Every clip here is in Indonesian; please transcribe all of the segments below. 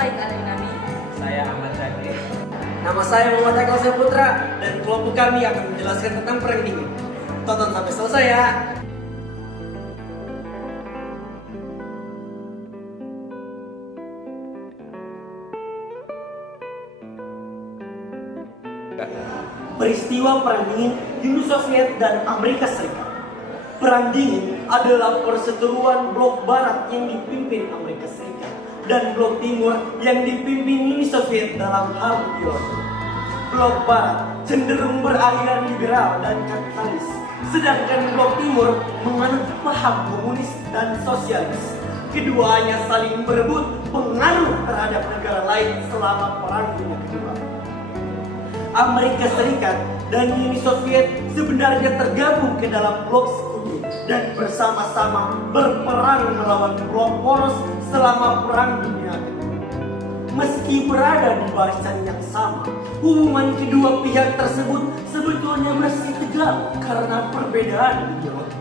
baik Alin Nami. Saya Ahmad Syakir. Nama saya Muhammad Eko Saputra dan kelompok kami akan menjelaskan tentang perang dingin. Tonton sampai selesai ya. Peristiwa Perang Dingin Uni Soviet dan Amerika Serikat. Perang Dingin adalah perseteruan blok Barat yang dipimpin Amerika Serikat dan blok Timur yang dipimpin Uni Soviet dalam hal ideologi. Blok Barat cenderung beraliran liberal dan kapitalis, sedangkan blok Timur menganut paham komunis dan sosialis. Keduanya saling berebut pengaruh terhadap negara lain selama Perang Dunia Kedua. Amerika Serikat dan Uni Soviet sebenarnya tergabung ke dalam blok sekutu dan bersama-sama berperang melawan blok poros selama Perang Dunia Kedua. Meski berada di barisan yang sama, hubungan kedua pihak tersebut sebetulnya masih tegang karena perbedaan ideologi.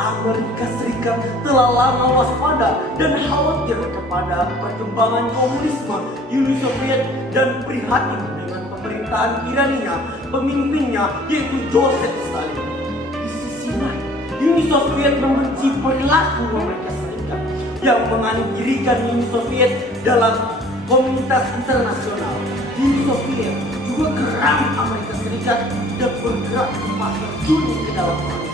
Amerika Serikat telah lama waspada dan khawatir kepada perkembangan komunisme Uni Soviet dan prihatin dengan pemerintahan tiraninya pemimpinnya yaitu Joseph Stalin. Di sisi lain, Uni Soviet membenci perilaku Amerika Serikat yang menganjurkan Uni Soviet dalam komunitas internasional. Uni Soviet juga geram Amerika Serikat dan bergerak cepat terjun ke dalam perang.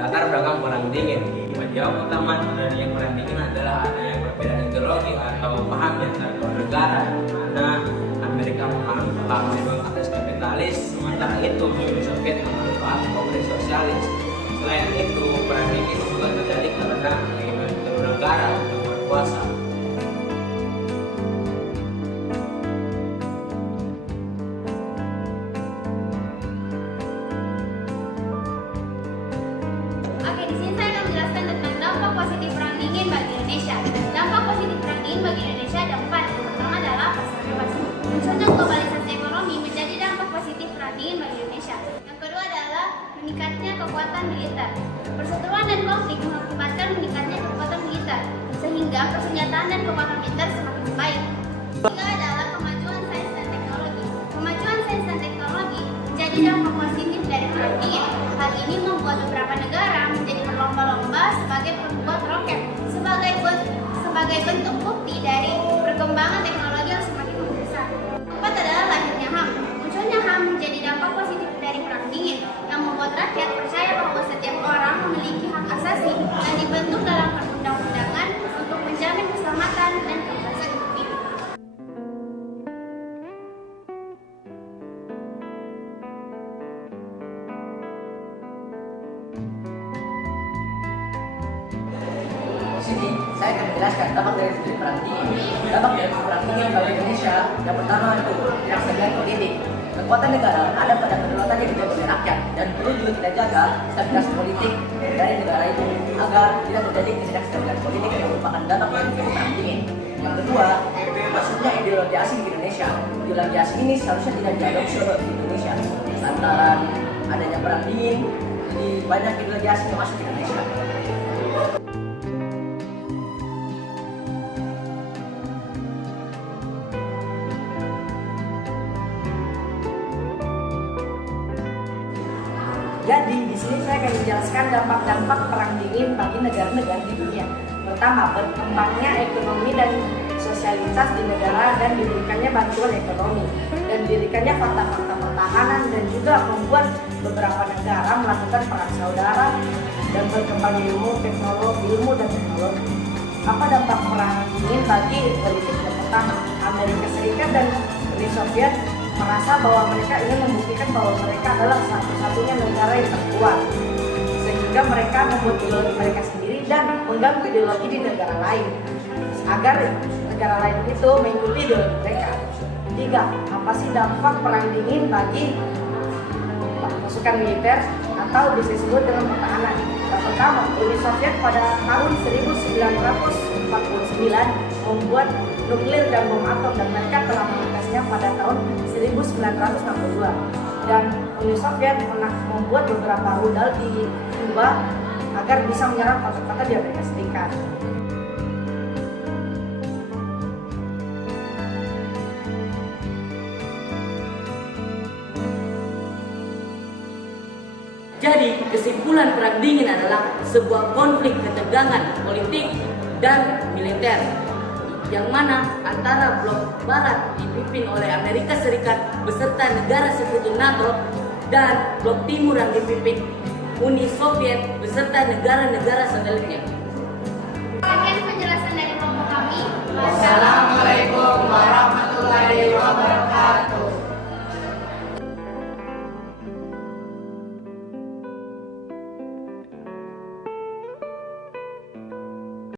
Latar belakang Perang Dingin. Penyebab utama dari yang Perang Dingin adalah adanya perbedaan ideologi atau paham di antara dua negara, di mana Amerika memahami paham atas kapitalis, sementara itu Uni Soviet memahami paham komunis sosialis. Selain itu, Perang Dingin juga terjadi karena keinginan kedua negara untuk berkuasa. Oke, di sini saya akan menjelaskan tentang dampak positif Perang Dingin bagi Indonesia. Dampak positif Perang Dingin bagi Indonesia ada 4. Yang pertama adalah pasar bebas. Munculnya globalisasi ekonomi menjadi dampak positif Perang Dingin bagi Indonesia. Yang kedua adalah meningkatnya kekuatan militer. Perseteruan dan konflik mengakibatkan meningkatnya kekuatan militer, sehingga persenjataan dan kekuatan militer semakin baik. Ketiga adalah kemajuan sains dan teknologi. Kemajuan sains dan teknologi menjadi dampak positif dari Perang Dingin. Hal ini membuat beberapa negara menjadi berlomba-lomba sebagai pembuat roket sebagai bentuk bukti dari perkembangan teknologi yang semakin membesar. Keempat adalah lahirnya HAM. Munculnya HAM menjadi dampak positif dari Perang Dingin yang membuat rakyat percaya bahwa setiap orang memiliki hak asasi yang dibentuk dalam perundang-undangan untuk menjamin keselamatan dan kebebasan individu. Di sini saya akan menjelaskan dampak dari segi Perang Dingin. Dampak dari Perang Dingin bagi Indonesia yang pertama itu ketidakstabilan politik. Kekuatan negara ada pada kedaulatan yang dijaga oleh rakyat dan perlu juga kita jaga stabilitas politik dari negara itu agar tidak terjadi ketidakstabilan politik yang merupakan dampak dari segi Perang Dingin. Yang kedua, masuknya ideologi asing di Indonesia. Ideologi asing ini seharusnya tidak diadopsi oleh Indonesia. Lantaran adanya Perang Dingin, jadi banyak ideologi asing yang masuk ke Indonesia. Jadi di sini saya akan menjelaskan dampak-dampak Perang Dingin bagi negara-negara di dunia. Pertama, berkembangnya ekonomi dan sosialitas di negara dan diberikannya bantuan ekonomi dan diberikannya fakta-fakta pertahanan dan juga membuat beberapa negara melakukan perang saudara dan berkembang ilmu dan teknologi. Apa dampak Perang Dingin bagi politik? Yang pertama, Amerika Serikat dan Uni Soviet merasa bahwa mereka ingin membuktikan bahwa mereka adalah satu-satunya negara yang terkuat, sehingga mereka membuat ideologi mereka sendiri dan mengganggu ideologi di negara lain agar negara lain itu mengikuti ideologi mereka. Tiga, apa sih dampak Perang Dingin bagi pasukan militer atau disebut dengan pertahanan? Yang pertama, Uni Soviet pada tahun 1949 membuat nuklir dan bom atom dan mereka telah mengatasinya kemerdekaannya pada tahun 1962. Dan Uni Soviet membuat beberapa rudal di Kuba agar bisa menyerang kota-kota di Amerika Serikat. Jadi, kesimpulan Perang Dingin adalah sebuah konflik ketegangan politik dan militer yang mana antara blok barat dipimpin oleh Amerika Serikat beserta negara sekutu NATO dan blok timur yang dipimpin Uni Soviet beserta negara-negara satelitnya. Sekian penjelasan dari kelompok kami. Wassalamualaikum warahmatullahi wabarakatuh.